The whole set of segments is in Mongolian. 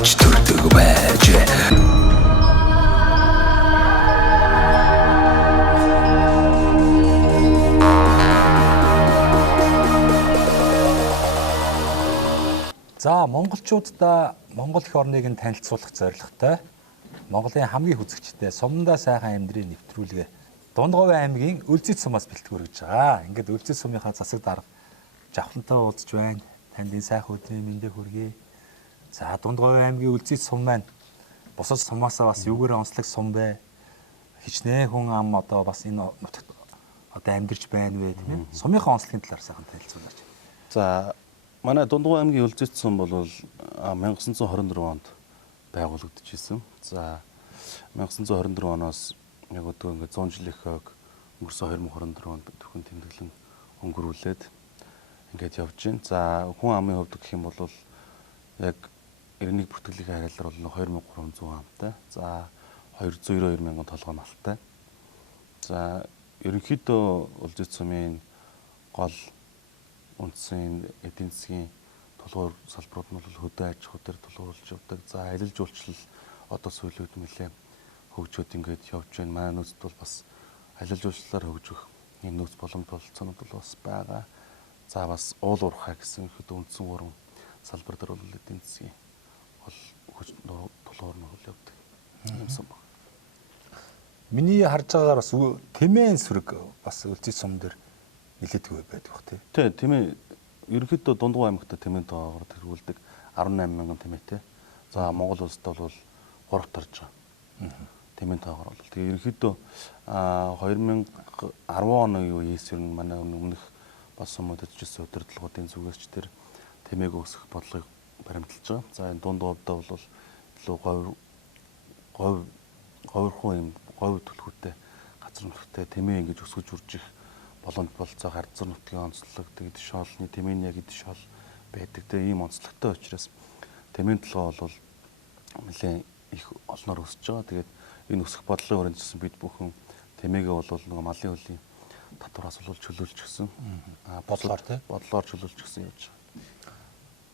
авч төрдөг байж. За монголчуудаа Монгол эх орныг нь танилцуулах зорилготой Монголын хамгийн хүзэгчтэй сумдаа сайхан амьдрын нэвтрүүлгээ Дундговь аймгийн Үлзий сумаас бэлтгэр гэж байгаа. Ингээд Үлзий сумынхаа засаг дарга жавхлантаа уулзж байна. Танд энэ сайхан өдрийн мэндийг хүргэе. За Дундговь аймгийн Үлзий сум маань бусад сумаасаа бас юугээр онцлог сум бэ? Хичнээн хүн ам одоо бас энэ нутагт одоо амьдарч байна вэ тийм ээ? Сумынхаа онцлогийн талаар сайхан танилцуулаач. За манай Дундговь аймгийн Үлзий сум бол 1924 онд байгуулагдчихсэн. За 1924 оноос яг одоо ингээд 100 жилийн хойг өнгөрсөн 2024 онд төрхөн тэмдэглэн өнгөрүүлээд ингээд явж байна. За хүн амын хувьд гэх юм бол яг 91 бүртгэлийн харьяалаар бол 2300 амтай. За 292 мянган толгой малтай. За ерөнхийдөө Үлзий сумын гол үндсэн эдийн засгийн тулгуур салбарууд нь бол хөдөө аж ахуй дээр тулгуурлаж явдаг. За аялал жуулчлал одоо сүүлийн үед нэлээд хөгжөөд ингээд явж байна. Манай нөөцд бол бас аялал жуулчлалаар хөгжих энэ нөөц боломж болцоонууд бол бас байгаа. За бас уул уурхай гэсэн ихэд үндсэн гурван салбар дээр бол эдийн засгийн бол тулгуур нь хөл явдаг юмсан баг. Миний харж байгаагаар бас тэмээн сүрэг бас Үлзий сум дээр нэлээдгүй байдаг бах тий. Тэмээ ерөнхийдөө Дундговь аймагт тэмээн тоогоор тэргүүлдэг 18 мянган тэмээтэй. За Монгол улсад бол 3 тарж байгаа. Тэмээн тоогоор бол тэгээ ерөнхийдөө 2010 оны үеэс ер нь манай өмнөх бас сумууд ажилласан удирдлагуудын зүгээс ч тэр тэмээг өсгөх бодлогыг баримталж байгаа. За энэ Дундговьд бол илүү говьрхон юм говь төлхөтэй газар нутгтай тэмээ ингэж өсгөж үржих боломж болцоо харцар нутгийн онцлог тэгээд шоолны тэмээний яг эд шоол байдаг. Тэгээ ийм онцлогтой учраас тэмээний толгой бол нэлээд их олноор өсөж байгаа. Тэгээд энэ өсөх бодлогын өрнөжсөн бид бүхэн тэмээгээ бол нэг малын хөлийн татвараас бол чөлөөлж гисэн. Бодлоор тий. Бодлоор чөлөөлж гисэн явж байгаа.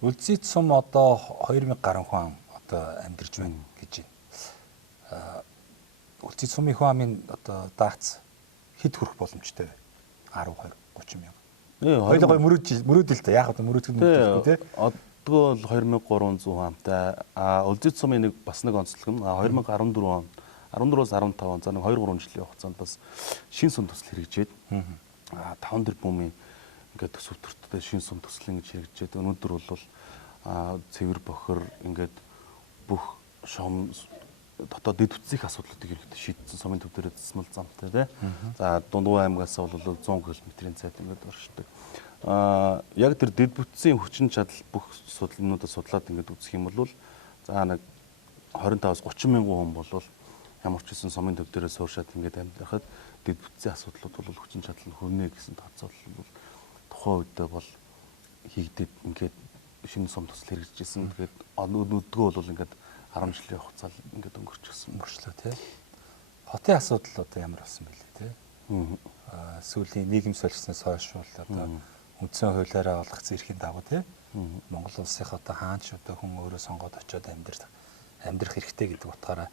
Үлзий сум одоо 2000 гаруй хүн одоо амьдарч байна гэж байна. Үлзий сумын хүн амын одоо даагц хэд хүрэх боломжтой вэ? 10 20 30 мянга. Хоёулаа мөрөөдөл та яах вэ мөрөөдөл нь тий. Одоо бол 2300 амтай. Үлзий сумын нэг бас нэг онцлог нь 2014 он 14-өөс 15 он за нэг 2 3 жилийн хугацаанд бас шин сум төсөл хэрэгжээд 5 тэрбумын ингээд төсөв төрттэй шин сум төсөл ингэж хэрэгжээд өнөөдөр бол цэвэр бохор ингээд бүх шом дотоод дэд бүтцийн асуудлуудыг хэрэгтэй шийдсэн сумын төв дээр засмал замтай тий. За Дундговь аймгаас бол 100 км/цагт ингээд оршдог. Яг тэр дэд бүтцийн хүчин чадал бүх судалгаануудаа судлаад ингээд үзэх юм бол за нэг 25-аас 30 мянган хүн бол ямар ч гэсэн сумын төв дээрээ сууршаад ингээд амьдрахад дэд бүтцийн асуудлууд бол хүчин чадал нь хүрнэ гэсэн тооцоолол бол тухайн үедээ бол хийгдээд ингээд шинэ сум төсөл хэрэгжижсэн. Тэгээд өнөөдгөө бол ингээд 10 жилийн хугацаа ингээд өнгөрчихсөн. Өнгөрчлөө тий. Хотын асуудал одоо ямар болсон бэ тий? Сүүлийн нийгэм солилцсноос хойш бол одоо үндсэн хуулиараа олгох зэрхийн дагуу тий. Монгол улсынх одоо хаанч одоо хүн өөрөө сонгоод очиод амьдрах хэрэгтэй гэдэг утгаараа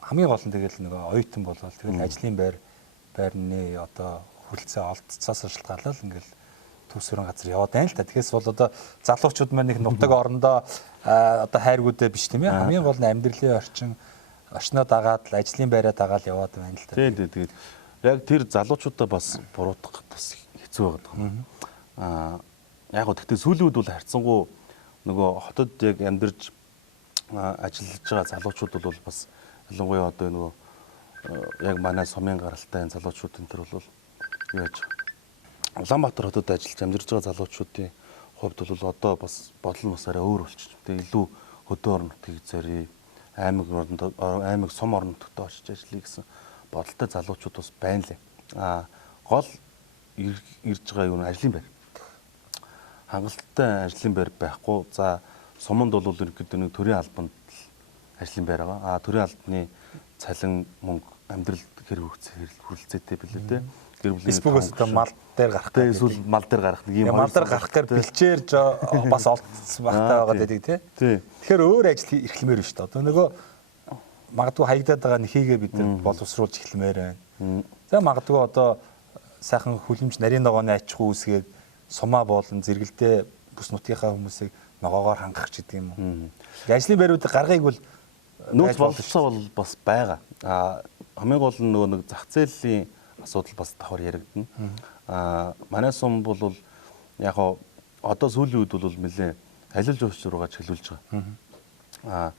хамгийн гол нь тэгэл нэг оюутан болол тэгэл ажлын байрны одоо хүрэлцээ олдцоос шалтгаалал ингээл төсвөрийн газар яваад байна л та. Тэгэхээс бол одоо залуучууд маань нэг нутаг орондоо одоо хайргуудаа биш тийм ээ. Хамгийн гол нь амьдралын орчноо дагаад ажлын байраа дагаад яваад байна л та. Тийм. Тэгээд яг тэр залуучуудаа бас буруутгах бас хэцүү байгаа. Яг гоо гэхдээ сүүлийн үед бол харьцангуй нөгөө хотод яг амьдарч ажиллаж байгаа залуучууд бол бас ялангуяа одоо нөгөө яг манай сумын гаралтай энэ залуучуудын төр бол юу яаж Улаанбаатар хотод ажиллаж амьдарч байгаа залуучуудын хувьд бол одоо бас бодол нь бас арай өөр болчих. Тэгээ илүү хөдөө орон нутгийг зорий аймаг сум орон нутгад очиж ажиллая гэсэн бодолтой залуучууд бас байна лээ. Гол ирж байгаа юу ажлын байр. Хангалттай ажлын байр байхгүй. За суманд бол ерөнхийдөө нэг төрийн албанд ажлын байр байгаа. Төрийн албаны цалин мөнгө амьдрал хэрэг хүрэлцээтэй билээ дээ. гэр бүлийн Facebook-оос одоо мал дээр гарах гэдэг. Эсвэл мал дээр гарах нэг юм. Мал дээр гарах гэхээр бэлчээр бас олдсон багтаа байгаа гэдэг тий. Тэгэхээр өөр ажил эрхлэмээр шүү дээ. Одоо нөгөө магадгүй хаягдаад байгаа нэхийгээ бид нар боловсруулж эхлэмээр байна. За магадгүй одоо сайхан хүлэмж нарийн ногооны аж ахуй үүсгээд сумаа болон зэрэгэлдээ бүс нутгийнхаа хүмүүсийг ногоогоор хангах ч гэдэг юм уу. Ажлын байруудыг гаргахыг бол нөөц боловсрол бол бас байгаа. Хамгийн гол нь нөгөө нэг зах зээлийн асуудал бас давхар яригдана. Манай сум бол яг одоо сүүлийн үед бол нэлээд ажиллаж уус руугаа чиглүүлж байгаа.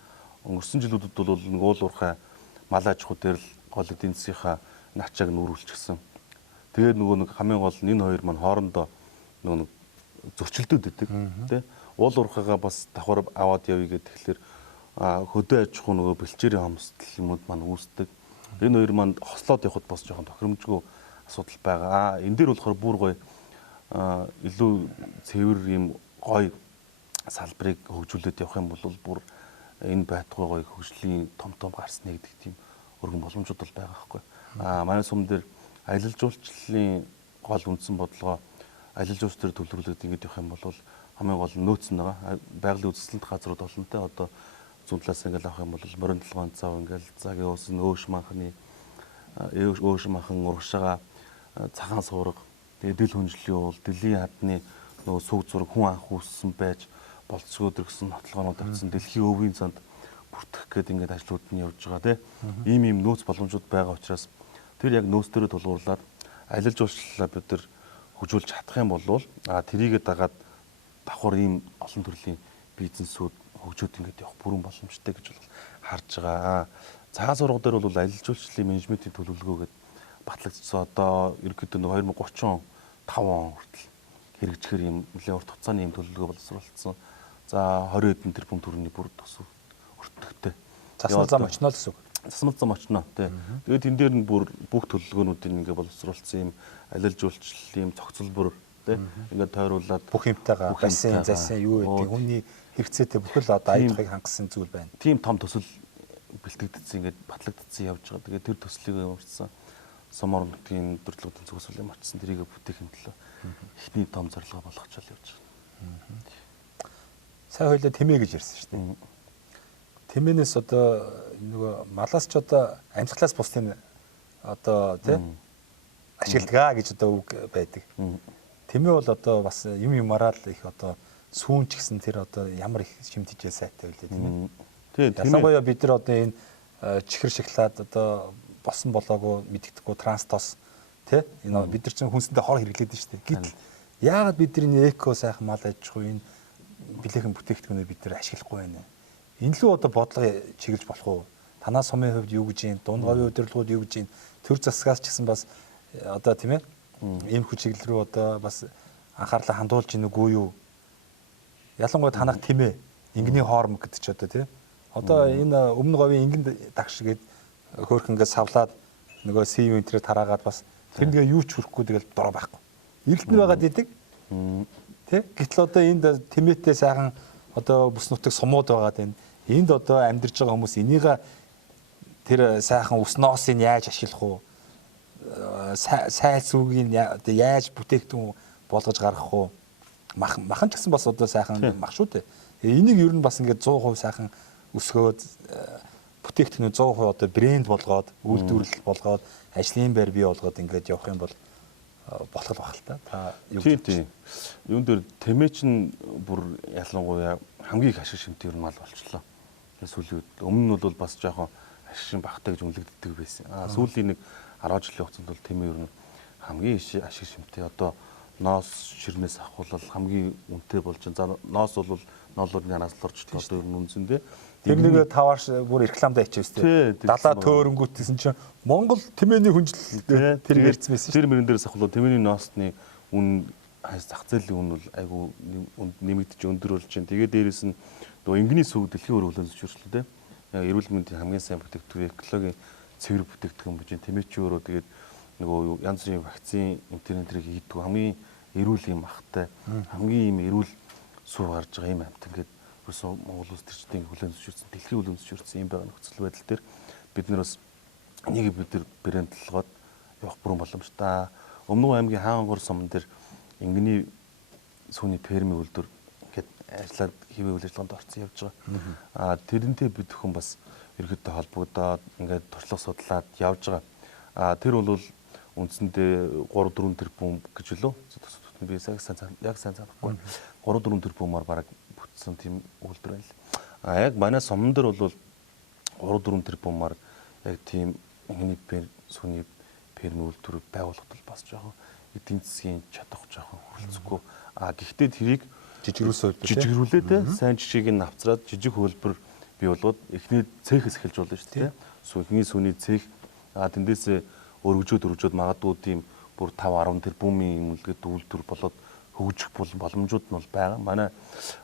Өнгөрсөн жилүүдэд бол нэг уул уурхай мал аж ахуй дээр л гол эдийн засгийнхаа начааг нүүрүүлчихсэн. Тэгээд нөгөө нэг хамгийн гол нь энэ хоёр маань хоорондоо нөгөө нэг зөрчилдөд өгдөг тий. Уул уурхайгаа бас давхар аваад явъя гэдэг тэгэхээр хөдөө аж ахуй нөгөө бэлчээрийн хомсдол юмуд маань үүсдэг. Энэ хоёр маань хослоод явхад бас жоохон тохиромжгүй асуудал байгаа. Энэ дээр болохоор бүр гоё илүү цэвэр юм гоё салбарыг хөгжүүлээд явах юм бол бүр энэ байтугай гоё хөгжлийн том гарсны гэдэг тийм өргөн боломжууд бол байгаа байхгүй. Манай сум дээр аялал жуулчлалын гол үндсэн бодлого аялал жуулч төр төлөвлөлөд ингэж явах юм бол хамгийн гол нөөц нь байгаа. Байгалийн үзэсгэлэнт газрууд олонтой одоо зүүн талаас ингээл авах юм бол морин толгойн цав ингээл цагийн уус нь өөш манхан урагшаага цагаан суурга тэгээд дэл хүнжлийн уул дэлхийн хадны нөгөө сүг зураг хүн анх үүссэн байж болцгоо дэргсэн нотлогоонууд авсан дэлхийн өвгийн цанд бүртгэх гээд ингээд ажлууд нь явж байгаа тийм ийм нөөц боломжууд байгаа учраас тэр яг нөөц төрөд тулгуурлаад аялал жуулчлалаа бид нар хөгжүүлж чадах юм бол тэрийгэ дагаад давхар ийм олон төрлийн бизнесүүд хөгжөөд ингээд явах бүрэн боломжтой гэж бол харж байгаа. Цагаан сургууль дээр бол аялал жуулчлалын менежментийн төлөвлөгөө гэдэг батлагдсан. Одоо ерөнхийдөө 2035 он хүртэл хэрэгжихэр юм нэлээд урт хугацааны юм төлөвлөгөө боловсруулсан. За 20 хэдэн тэрбум төгрөгийн бүр төсөв өртөгтэй. Засмал зам очно л гэсэн үг. Засмал зам очно тий. Тэгээд энэ дээр нь бүр бүх төлөвлөгөөнүүдийг ингээд боловсруулсан юм аялал жуулчлалын юм цогцол бүр тий. Ингээд тойруулаад бүх юмтайгаа бассейн, зассан юу гэдэг хүний хэрэгцээтэй бүхэл одоо аялахыг хангасан зүйл байна. Тийм том төсөл бэлтгэгдсэн ингээд батлагдсан явж байгаа. Тэгээд тэр төслийг явуулсан Сумор нутгийн дөрвөлгөөдийн зөвсөлийн очсон тэрийг бүтээхийн төлөө ихний том зорилгоо болгочол явж байгаа. Сайн хоёлаа тэмээ гэж ярьсан шүү дээ. Тэмээнээс одоо нөгөө малаас ч одоо амьсгалаас бусдын одоо тий ашигладаг гэж одоо үг байдаг. Тэмээ бол одоо бас юм юмараа л их одоо сүүн ч гэсэн тэр одоо ямар их шимтгийжээ сайтай байлээ тийм ээ. Ялангуяа бид нар одоо энэ чихэр шоколад одоо босон болоогүй мэддэггүй транстос тий энэ бид нар чинь хүнсэндээ хор хэрэглээд шүү дээ. Гэтэл яагаад бидний эко сайхан мал аж ахуй энэ билээхэн бүтээгдэхүүнээр бид нар ашиглахгүй байна. Энэ лүү одоо бодлого чиглэж болох уу? Танаа сумын хувьд юу гэж юм? Дунд говийн удирдлагууд юу гэж юм? Төр засгаас ч гэсэн бас одоо тийм ээ ийм хүч чиглэл рүү одоо бас анхаарлаа хандуулж ийн үгүй юу? Ялангуяа танах тэмээ ингэний хоорм гэдэг ч одоо тийм одоо энэ өмнө говийн ингэнд дагш гээд хөөхөнгөө савлаад нөгөө СВ энтрээ тараагаад бас тэр нэгэ юу ч хүрхгүй тэгэл дороо байхгүй. Эрэлтэн байгаад идэг. Тэ? Гэтэл одоо энд тэмээтэй сайхан одоо бүс нутаг сумууд байгаад байна. Энд одоо амьдарч байгаа хүмүүс энийг тэр сайхан ус-ноосыг яаж ашиглах уу? Сайц үгийг одоо яаж бүтээгдэхүүн болгож гаргах уу? Махан ч гэсэн бас одоо сайхан мах шүү дээ. Энийг ер нь бас ингээд 100% сайхан өсгөөд бүтээгдэхүүн 100% одоо брэнд болгоод үйлдвэрлэл болгоод ажлын байр бий болгоод ингээд явах юм бол болох л баг л та юу гэж тийм юун дээр тэмээ чинь бүр ялангуяа хамгийн их ашиг шимтгий юм мал болчлоо. Сүүлийн үед өмнө нь бол бас жоохон ашиг шим багтаа гэж үнэлэгддэг байсан. Сүүлийн нэг 10 жилийн хугацаанд бол тэмээ ер нь хамгийн их ашиг шимтгий одоо ноос ширнээс авах бол хамгийн үнэтэй болж байна. За ноос бол ноолорны наслорчлоо одоо ер нь үнэсэндээ тэр нэг таваар бүр рекламад ачиж тээ. Далаа төөрөнгүүтсэн чинь Монгол тэмээний хүнжил тэр ярьсан байсан. Тэр мөрөн дээрээс авах тэмээний ноосны үн зах зээлийн үн бол айгүй нэмэгдэж өндөр болж байна. Тэгээд дээрэс нь нөгөө ингийн сүг дэлхийн өрөө хөлөө зөвшөөрчлөө тээ. Яг эрүүл мэндийн хамгийн сайн бүтээгдэхүүн экологийн цэвэр бүтээгдэхүүн гэж тэмээчийн өрөө тэгээд нөгөө янз бүрийн вакцин интернетрийг хийдэг хамгийн эрүүл юм ахтай хамгийн юм эрүүл суу гарч байгаа юм амт ингээд ерөөсөө Монгол улс төрчдийн хүлээн зөвшөөрсөн дэлхийн хүлээн зөвшөөрсөн юм байгаа нөхцөл байдал дээр бид нар бас нэг бид нар брэнд толгойд явах бүрэн боломжтой. Өмнөг аймгийн Хаангор суман дээр ингэний сүүний фермийн үйлдвэр ингээд ажиллаад хэвээ үйл ажиллагаанд орсон явж байгаа. Тэрнтэй бид бүхэн бас ерөөдөө холбогдоод ингээд туршлага судлаад явж байгаа. Тэр бол үндсэндээ 3-4 тэрбум гэж үлээ. Би яг сайн санахгүй. 3-4 тэрбумаар бараг бүтсэн тийм үйлдвэр байл. Яг манай суман дээр бол 3-4 тэрбумаар яг тийм хүний сүүний фермийн үйлдвэр байгуулахад бас жоохон эдийн засгийн чадах жоохон хөрөлцөхгүй. Гэхдээ тэрийг жижигрүүлээ те сайн жижиг нь авцраад жижиг хөлбөр бий болгоод эхний цехээс эхэлж болно шүү дээ. Эхний сүүний цех тэндээсээ өргөжөөд магадгүй тийм бүр 5-10 тэрбумын имлгээд үйлдвэр болоод хөгжих боломжууд нь бол байгаа. Манай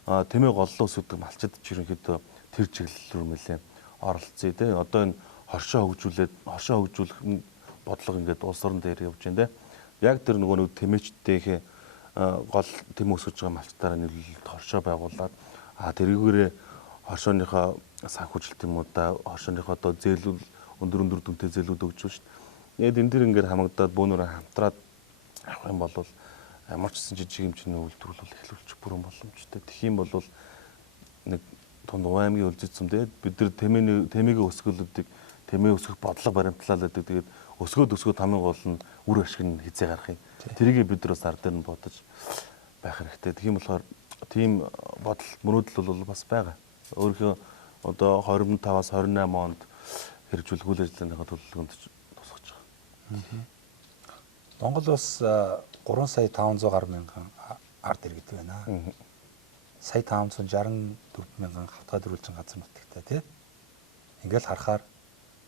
тэмээ голлоо өсөдөг малчид ерөнхийдөө тэр чиглэл рүү нэлээд оролцъё те. Одоо энэ хоршоо хөгжүүлэх бодлого ингээд улс орон дээр явж байна те. Яг тэр нөгөө тэмээчдийнхээ гол тэм өсгөж байгаа малчтаараа нийлүүлэлт хоршоо байгуулад тэрүүгээрээ хоршооныхоо санхүүжилт юм уу да хоршооныхоо одоо зээлүүл өндөр дүнтэй зээлүүд өгч шүү дээ. Энэ дэр ингээд хамагдаад бөөнөрөө хамтраад авах юм бол ямар ч гэсэн жижиг хэмжээний үйлдвэрлэл бол эхлүүлчих бүрэн боломжтой. Тэгэх юм бол нэг Тунд аймгийн үлзэцэм тэгээд бид нар тэмээгээ өсгөлөдөг тэмээ өсгөх бодлого баримтлалаад тэгээд өсгөөд хамгийн гол нь үр ашиг нь хизээ гарах юм. Тэрийг бид нар бас ар дээр нь бодож байх хэрэгтэй. Тийм болохоор тийм бодол мөрөөдөл бол бас байгаа. Өөрийнхөө одоо 25-аас 28 онд хэрэгжүүлэх үйл ажиллагааныхаа төлөвлөгөөнд тусгаж байгаа. Монгол улс 3 сая 500 гаруй мянган ард иргэд байна. Сая 564 мянган хавтгай дөрвөлжин газар нутагтай тий. Ингээл харахаар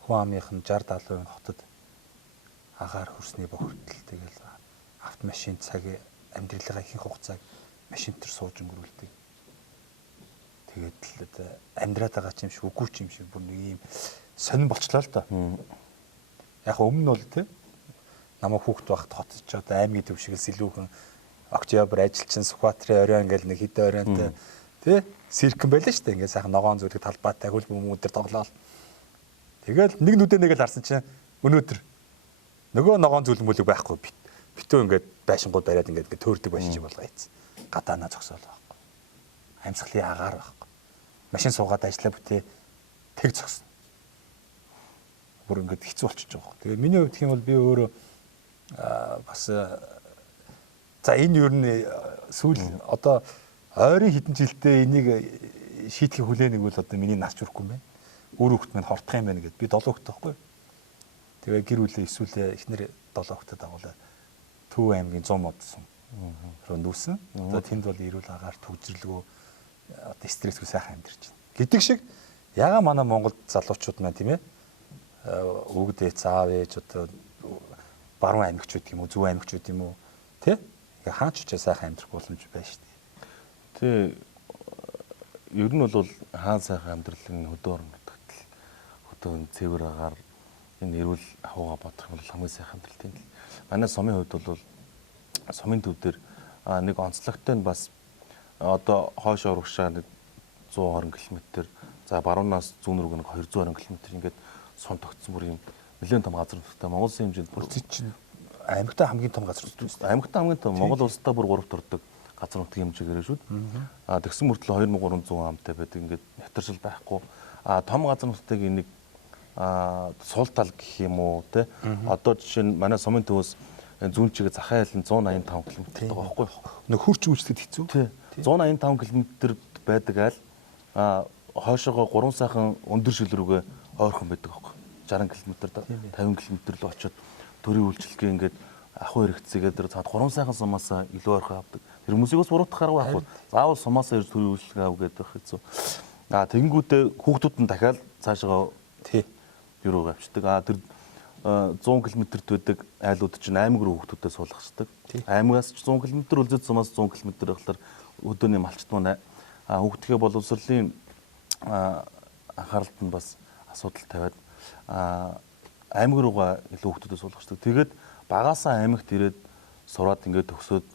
хүн амынх нь 60-70% хотод агаар хөрсний бохирдол тэгэл автомашин цаг амьдралынхаа ихэнх хугацааг машин дээр сууж өнгөрүүлдэг. Тэгээд л амьдраад байгаа ч юм шиг үгүй ч юм шиг бүр нэг юм сонирн болчлоо л доо. Яг өмнө нь бол тий намайг хүүхэд байхад хотод ч одоо аймгийн төв шигээс илүүхэн октябрь ажилчин Сүхбаатарын оройн ингээл нэг хэдэн оройнтой тий сиркэн байлаа шүү дээ. Ингээд сайхан ногоон зүрх талбайтай хөл бөмбөдөр тоглоол. Тэгэл нэг нүдэ нэгэл харсан чинь өнөөдөр нөгөө ногоон зүлмөлөг байхгүй битүү ингээд байшингууд бариад ингээд төөрдөг байшин чи болгоо ийц. Гадаанаа зогсоол байхгүй. Амьсгалын агаар байхгүй. Машин суугаад ажиллаа бүтээ тэг зогсно. Бүр ингээд хэцүү болчихж байгаа. Тэгээ миний хувьд гэх юм бол би өөрөө бас за энэ юу н сүүл одоо ойрын хэдэн жилдээ энийг шийтгэх хүлээнэг бол одоо миний нас хүрхгүй юм байна. Өөр хүүхэд минь хортох юм байна гэд би 7 хүүхэд байхгүй. Тэгээ гэр бүлээ эсвэл эхнэр 7 хүүхэдэд агуулаад Төв аймгийн 100 мод сум руу нүүсэн. Одоо тэнд бол эрүүл агаар төгжрлгөө одоо стрессгүй сайхан амьдарч байна. Гэдэг шиг яга манай Монголд залуучууд маань тийм ээ өвгд ээц аав ээж одоо баруун аймагчууд юм уу зөв аймагчууд юм уу тий ингээ хаач ч сайхан амьдрах боломж байна шүү дээ. Тий ер нь бол хаан сайхан амьдралын хөдөө орон нутагт хөдөө цэвэр агаар энэ эрүүл ахуйгаа бодох юм бол хамгийн сайхан амьдрал тийм л. Манай сумын хувьд бол сумын төв дээр нэг онцлогтой нь бас одоо хойш урагшаа нэг 120 км за баруунаас зүүн рүү нэг 220 км ингээд сум тогтсон бүр юм нэлээд том газар нутагтай Монгол улсын хэмжээнд бүр чинь аймагтай хамгийн том газар нутаг. Аймагтай хамгийн том Монгол улстай бүр 3-т ордог газар нутгийн хэмжээгээр шүү дээ. Тэгсэн мөртлөө 2300 амтай байдаг ингээд хятаршил байхгүй. Том газар нутгийн нэг сул тал гэх юм уу те одоо жишээ нь манай сумын төвөөс зүүн чигээ захаа айлын 185 км байгаа байхгүй нэг хурц үүсгэхэд хэцүү. 185 км байдаг айл хойшоогоо 3 сайхан өндөр шил рүүгээ ойрхон байдаг байхгүй 60 км 50 км л очиод төрийн үйлчлэгээ ингээд ахуй хэрэгцээгээ дээр цаад 3 сайхан сумаас илүү ойрхон авдаг. Тэр хүмүүсийг бас буруутгах арга байхгүй. Заавал сумаас ирж төрийн үйлчлэгээ ав гэдэг хэцүү. Тэгэнгүүтээ хүүхдүүд нь дахиад цаашаа юуруу авчдаг. Тэр 100 км-т байдаг айлууд чинь аймаг руу хүүхдүүдэд суулгацдаг. Аймагаас ч 100 км, үлзэд сумаас 100 км байхлаар өдөөний малчт маань хүүхдгээ боловсролын анхааралд нь бас асуудал тавиад аймаг руугаа илүү хүүхдүүдэд суулгацдаг. Тэгээд багаасаа аймагт ирээд сураад ингээд төгсөөд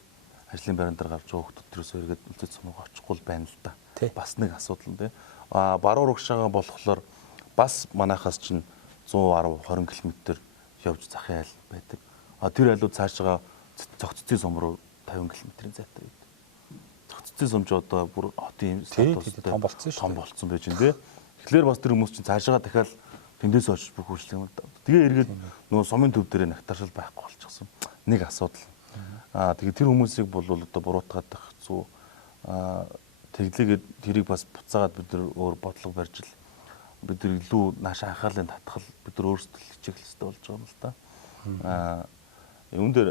ажлын байран дээр гарч байгаа хүүхдүүд төрөөсөө эргээд үлзэд сумгаа очихгүй байна л да. Бас нэг асуудал нь тийм. Баруун урагшаага болохоор бас манайхаас чинь 110-20 км явж захын айл байдаг. Тэр айлууд цаашаа цогццын сум руу 50 км-ийн зайтай байд. Цогццын сум ч одоо бүр хотын статустай том болцсон шүү. Том болцсон байж байна те. Тэгэхээр бас тэр хүмүүс чинь цаашаа дахиад тэндээс очиж бүх үйлчлэг юм л да. Тэгээ эргээд нөгөө сумын төв дээрээ нагтаршил байхгүй болчихсон. Нэг асуудал. Тэгээ тэр хүмүүсийг бол одоо буруутгаад байх зү тэглээгээд тэрийг бас буцаагаад бид нар өөр бодлого барьж л бид нар илүү наашаа анхаарлын татгал бид нар өөрсдөө хичээх хэрэгтэй болж байгаа юм л да. Юун дээр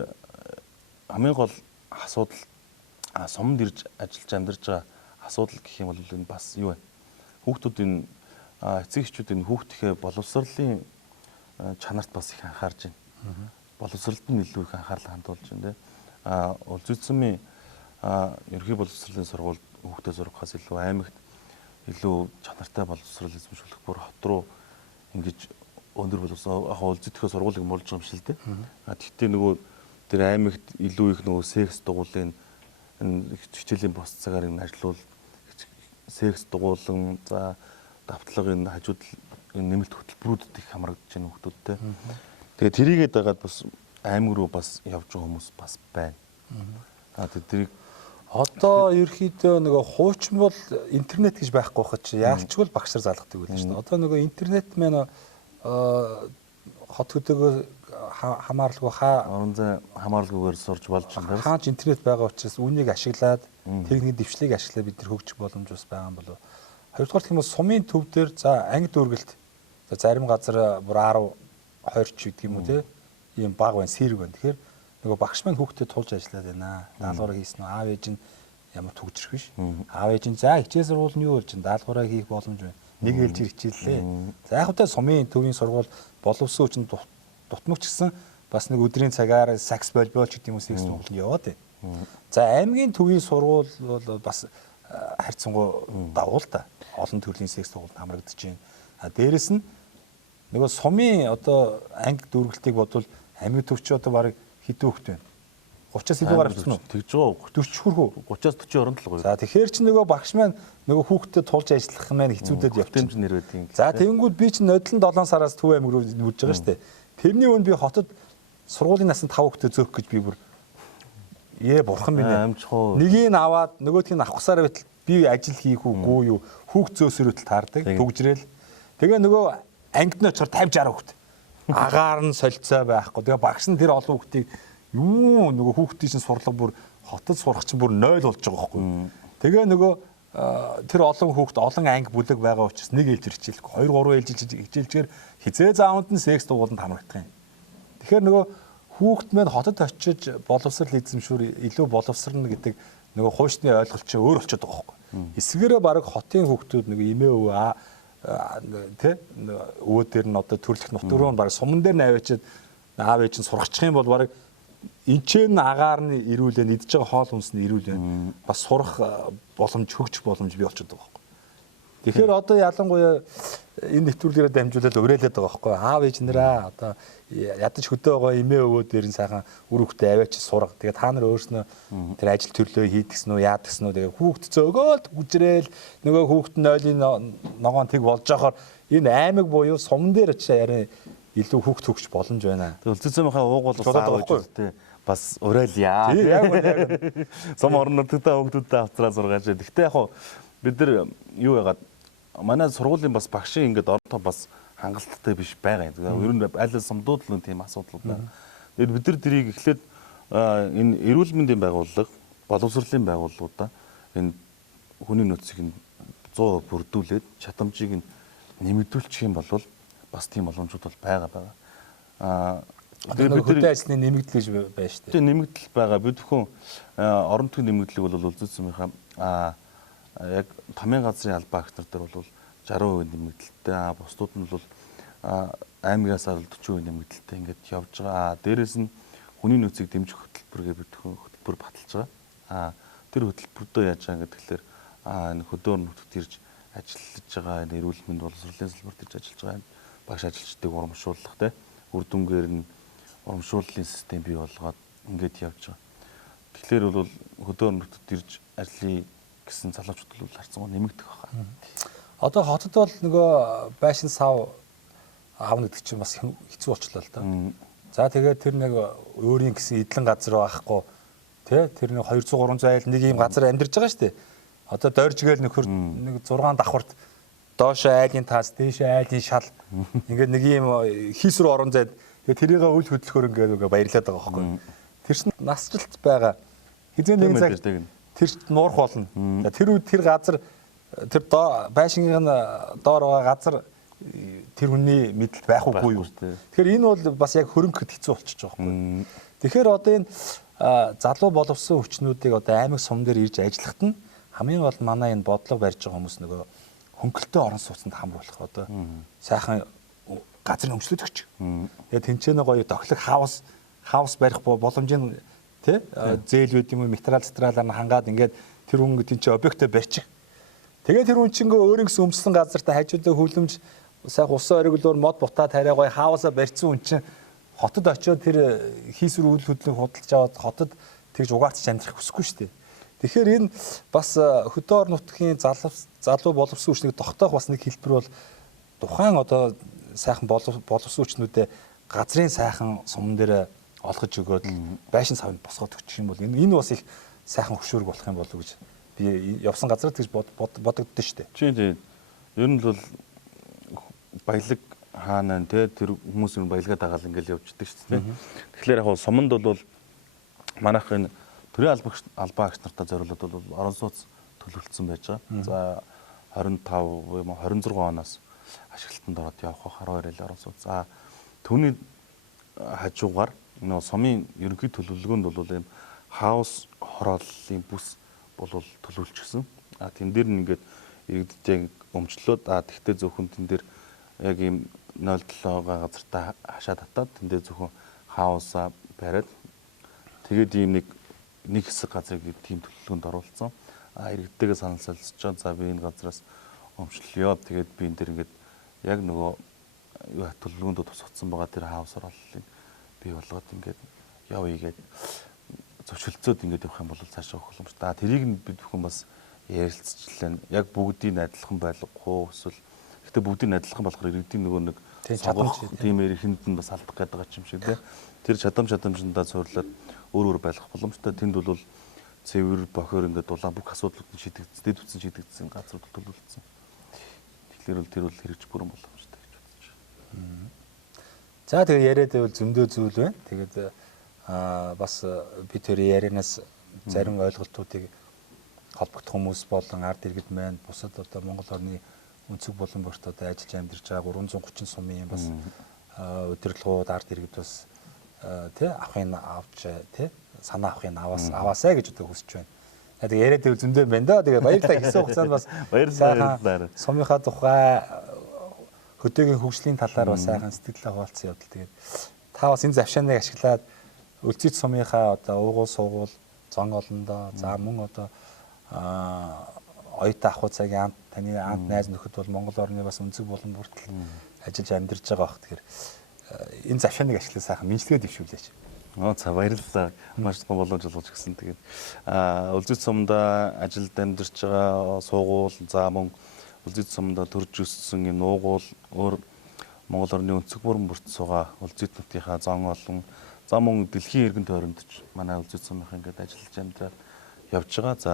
хамгийн гол асуудал сумд ирж ажиллаж амьдарч байгаа асуудал гэх юм бол энэ бас юу вэ? Хүүхдүүдийн эцэг эхчүүд энэ хүүхдийнхээ боловсролын чанарт бас их анхаарж байна. Боловсролд нь илүү их анхаарал хандуулж байна. Улс эцэмийн ерөнхий боловсролын сургуульд хүүхдээ сургахаас илүү аймагт илүү чанартай боловсрол эзэмшүүлэх бүр хот руу ингэж өндөр боловсрол улс эцэмийн сургуулийг муулж байгаа юм шиг л дээ. Гэхдээ нөгөө тэр аймагт илүү их нөгөө секс дугуулын энэ хичээлийн бос цагаар энэ ажилуул секс дугуулan за давталга энэ хажууд энэ нэмэлт хөтөлбөрүүдэд их хамрагдаж байна хүмүүстэй. Тэгээ тэрийгээд байгаад бас аймаг руу бас явж байгаа хүмүүс бас байна. Тэрийг одоо ерөөхдөө нөгөө хуучин бол интернет гэж байхгүй хаа чи яалчгүй багш нар залгадаг байлаа шүү дээ. Одоо нөгөө интернет мэн хот хөдөөгөө хамааралгүй орон зай хамааралгүйгээр сурч болж байгаа. Хаач интернет байгаа учраас үүнийг ашиглаад техникийн дэвшлийг ашиглаад бид нар хөгжих боломж бас байгаа юм болов. Хоёрдугаар гэх юм бол сумын төв дээр за анги дүүргэлт за зарим газар бүр 10 20 ч гэдэг юм уу те ийм баг байна, сэрэг байна. Тэгэхээр нөгөө багш маань хүүхдэд тулж ажиллаад байна. Даалгавраа хийсэн нь аав ээж нь ямар төгжрөх биш. Аав ээж нь за хичээл сургууль нь юу болж байна? Даалгавраа хийх боломж байна. Нэг ээлжир хичээллээ. За яг хөтэ сумын төвийн сургууль боловсон үчин дутмагч гэсэн бас нэг өдрийн цагаар сакс болбол ч гэдэг юм уу секс сургууль нь яваад байна. За аймгийн төвийн сургууль бол бас харьцангуй давуу л та. Олон төрлийн секс сургуульд хамрагдаж байна. Дээрэс нь нөгөө сумын одоо анги дүүргэлтийг бодвол аймгийн төвч одоо барыг хэдэн хүүхэд байна? 30-аас илүү гарч ирсэн үү? Тэгж байгаа. 40 хүрхүү. 30-аас 40 оронд л гоё. За тэгэхээр чи нөгөө багш маань нөгөө хүүхдэд тулж ажиллах маань хэцүүдэд явчихсан нэр байдгийн. За тэгэнгүүт би чинь нодлон 7 сараас Төв аймаг руу нүүж байгаа шүү дээ. Тэрний үнд би хотод сургуулийн насанд 5 хүүхдэд зөөх гэж би бүр бурхан минь. Нэгийг аваад нөгөөдгийг нь авахсаар байтал би ажил хийх үгүй юу? Хүүхд зөөсөрөтл таардаг, төгжрэл. Тэгээ нөгөө ангид нь очоор 50 60 хүүхд. Агаар нь солилцоо байхгүй. Тэгээ багш нь тэр олон хүүхдийг юу нөгөө хүүхдийн чинь сурлага бүр хотод сурах чинь бүр 0 болж байгаа байхгүй. Тэгээ нөгөө тэр олон хүүхд олон анги бүлэг байгаа учраас нэг ээлж хичээлэхгүй 2 3 ээлж хичээлчээр хизээ зааванд нь секс дугууланд хамрагдах юм. Тэгэхээр нөгөө хүүхд маань хотод очиж боловсрал эзэмшүүр илүү боловсрно гэдэг нөгөө хуучны ойлголт чинь өөр болчиход байгаа байхгүй. Эсвэрээ баг хотын хүүхдүүд нөгөө эмээ өвөө тэ өвөө дээр нь одоо төрлөх нутгаар нь баг суман дээр нь аваачаад аав ээж нь сурахчих юм бол баг энчэн агаар нь ирүүлэн идж байгаа хоол хүнс нь ирүүлэн бас сурах боломж хөгжих боломж бий болчиход байгаа байхгүй. Тэгэхээр одоо ялангуяа энэ нэвтрүүлгээрээ дамжуулаад уриалаад байгаа байхгүй. Аав ээж нэрээ одоо ядаж хөдөө байгаа эмээ өвөө дээр нь сайхан үр хөвгтөө аваач сурга. Тэгээ та нар өөрснөө тэр ажил төрлөө хийдгсэн үү яадгсэн үү тэгээ хүүхд зөөгөөл гүжрээл нөгөө хүүхд нь ойлын ногоон тэг болж байхаар энэ аймаг буюу суман дээр очиж ярин илүү хүүхд хөгжих боломж байна. Тэгээ үлцэцэмийнхаа ууг бол аав ээж тэ бас уриалъя. Тийм яг. Сум орон нутгатаа хүүхдүүдтэй авцраа сургаж. Гэхдээ яг бид нар юу яагаад манай сургуулийн бас багшийн ингээд орто бас хангалттай биш байгаа юм. Ер нь аль сумдууд л тийм асуудал байна. Тэгээд бид нар тэрийг эхлээд энэ эрүүл мэндийн байгууллага, боловсролын байгууллагуудаа энэ хүний нөөцийг 100% бүрдүүлээд чадамжийг нэмэгдүүлчих юм бол бас тийм боломжууд бол байгаа. Тэгээд бид хөдөө ажлын нэмэгдэл гэж байна шүү дээ. Тийм нэмэгдэл байгаа. Бид бүхэн орон нутгийн нэмэгдлийг бол үлдээсэнийхээ яг тамийн газрын албаа агтар дээр бол 60% нэмэгдэлтэй. Бусдууд нь бол аймагаас 40% нэмэгдэлтэй ингээд явж байгаа. Дээрээс нь хүний нөөцийг дэмжих хөтөлбөргээ бид хөтөлбөр баталж байгаа. Тэр хөтөлбөртөө яаж байгаа гэхээр энэ хөдөө орон нутагт ирж ажиллаж байгаа энэ эрүүл мэнд боловсролын салбарт ирж ажиллаж байгаа багш ажилчдыг урамшуулах те үр дүнгээр нь урамшууллын систем бий болгоод ингээд явж байгаа. Тэгэхээр бол хөдөө орон нутагт ирж ажиллая гэсэн залуучууд бол харцангуй нэмэгдэх байна. Одоо хотод бол нөгөө байшин сав аавна гэдэг чинь бас хэцүү болчихлоо л да. За тэгээд тэр нэг өөрийн гэсэн эдлэн газар байхгүй тий тэр нэг 200 300 айл нэг ийм газар амьдарч байгаа шүү дээ. Одоо дойржгээл нөхөр нэг 6 давхарт доош айлын таас дээш айлын шал ингээд нэг ийм хийс рүү орон зайд тэрийг үл хөдлөхөөр ингээд баярлаад байгаа байхгүй. Тэр чинь насжилт байгаа. Хизээ нэг цаг тэр нуурах болно. Тэр үед тэр газар тэр байшингийн доор байгаа газар тэр хүний мэдлэл байх уугүй юу. Тэгэхээр энэ бол бас яг хөрөнгөд хэцүү болчихж байгаа байхгүй. Тэгэхээр одоо энэ залуу боловсон хүчнүүдийг одоо аймаг сум дээр ирж ажиллахад нь хамгийн гол манай энэ бодлого барьж байгаа хүмүүс нөгөө хөнгөлөлтөө орон сууцнд хамруулах одоо сайхан газрын өмчлөд өгч. Тэгээ тэнцэнэ гоё доглог хаус барих боломжийн тий зээл үт юм материал цэтралаар нь хангаад ингээд тэр хүн гэдэг чинь объектоо барьчих. Тэгээ тэр хүн чинь өөрөө гэсэн өмчлсөн газартаа хажуудаа хүлэмж сайхан усан ориглоор мод бутаа тариа гоё хаусаа барьсан хүн чинь хотод очиод тэр хийсвэр үйл хөдлөлийг худалдаж аваад хотод тэгж угаарч амьдрах хүсэхгүй шүү дээ. Тэгэхээр энэ бас хөдөө орон нутгийн залуу боловсон хүчнийг тогтоох бас нэг хэлбэр бол тухайн одоо сайхан боловсон хүчнүүдэд газрын сайхан сумн дээр олгож өгөөд байшин савнд босгоод өгчих юм бол энэ бас их сайхан хөшөөрөг болох юм болов уу гэж би явсан газарт гэж бодогдсон шүү дээ. Тийм. Ер нь бол баялаг хаана те тэр хүмүүс нь баялгаа дагаал ингээл явждаг шүү дээ. Тэгэхээр яг суманд бол манайх энэ төрийн албаа агч нартаа зориулаад бол орон сууц төлөвлөсөн байж байгаа. За 25 юм 26 оноос ашиглалтанд ороод явах 12 ил орон сууц. За түүний хажуугаар нөө сумын ерөнхий төлөвлөгөөнд бол ийм хаус хорооллын бүс бол төлөвлөжсөн. Тэн дээр нь ингээд иргэдтэй өмчлөөд тэгтээ зөвхөн тэн дээр яг ийм 0.7 газартаа хашаа татаад тэн дээр зөвхөн хаусаа бариад тэгээд ийм нэг хэсэг газрыг тийм төлөвлөгөөнд оруулсан. Иргэдтэйгээ санал солилцож за би энэ газраас өмчлөё. Тэгээд би энэ дээр ингээд яг нөгөө юу төлөвлөгөөнд тусгацсан байгаа тэр хаус хорооллыг бий болгоод ингээд явъя гэдэг зөвшөлдсөд ингээд явах юм бол цаашаа өгөх юм шүү. Тэрийг нь бид бүхэн бас ярилцчихлаа. Яг бүгдийг адилхан байлгах уу эсвэл гэхдээ бүгдийг адилхан болохоор иргэдийн нөгөө нэг чадамж тиймэр ихэнд нь бас алдах гэдэг байгаа юм шиг тийм. Тэр чадамжиндаа суйрлаад өөр байлгах боломжтой. Тэнд бол цэвэр бохоор ингээд дулаан бүх асуудлууд нь дэд үтсэн шийдэгдсэн газрууд төлөвлөсөн. Тэгэхээр тэр бол хэрэгж бүрэн боломжтой гэж бодож байна. За тэгээ яриад байвал зөндөө зүйл байна. Тэгээд бас би тэр ярианаас зарим ойлголтуудыг холбогдох хүмүүс болон ард иргэд маань бусад одоо Монгол орны өнцөг болон бүрт одоо ажиллаж амьдарч байгаа 330 сумын бас удирдлагууд ард иргэд бас тий авахын авч тий санаа авахын аваасаа гэж одоо хүсэж байна. Тэгээ яриад байвал зөндөө байна да. Тэгээ баярлалаа гэсэн хугацаанд бас баярлалаа. Сумынхаа тухай хөдөөгийн хөгжлийн талаар бас сайхан сэтгэлээ хуваалцсан явдал. Тэгээд та бас энэ завшааныг ашиглаад Өлзийд сумынхаа одоо уугуул суугуул зон олондоо за мөн одоо оюутан ахуй цагийн таны ант найз нөхөд бол Монгол орны бас өнцөг болон бүртэл ажиллаж амьдарч байгаа бох. Тэгэхээр энэ завшааныг ашиглаж сайхан мэдлэгээ дэвшүүлээч. За баярлалаа. Маш том боломж олгож өгсөн. Тэгээд Өлзийд сумда ажилд амьдарч байгаа суугуул за мөн Өлзийд сумда төрж өссөн энэ уугуул өөр Монгол орны өнцөг бүрэн бүрт суугаа Өлзийд нутгийнхаа зон олон за мөн дэлхийн иргэн тойронд ч манай Өлзийд сумынхаа ингээд ажиллаж амьдраад явж байгаа. За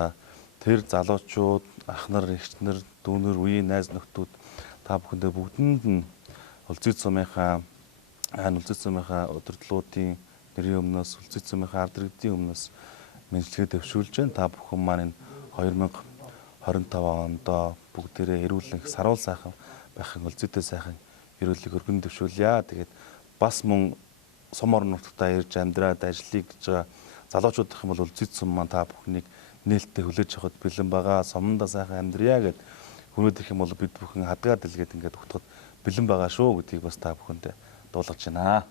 тэр залуучууд, ах нар, эгч нар, дүүнэр, үеийн найз нөхдүүд та бүхэндээ бүгдэнд нь Өлзийд сумынхаа удирдлагуудын нэрийн өмнөөс Өлзийд сумынхаа ард иргэдийн өмнөөс мэдлэгээ дэвшүүлж байна. Та бүхэн маань 2025 онд бүгдээрээ эрүүлэн саруул сайхан байхын Өлзийдээ сайхан эрүүлэг өргөн дэвшүүлье. Тэгээд бас мөн сум орон нутгад ирж амьдраад ажиллая гэж байгаа залуучуудах юм бол Өлзийд сум маань та бүхнийг нээлттэй хүлээж авахд бэлэн байгаа. Сумдаа сайхан амьдрья гэд хүмүүд их юм бол бид бүхэн хадгаа дэлгээд ингээд утгад бэлэн байгаа шүү гэдгийг бас та бүхэндээ дуулгаж байна.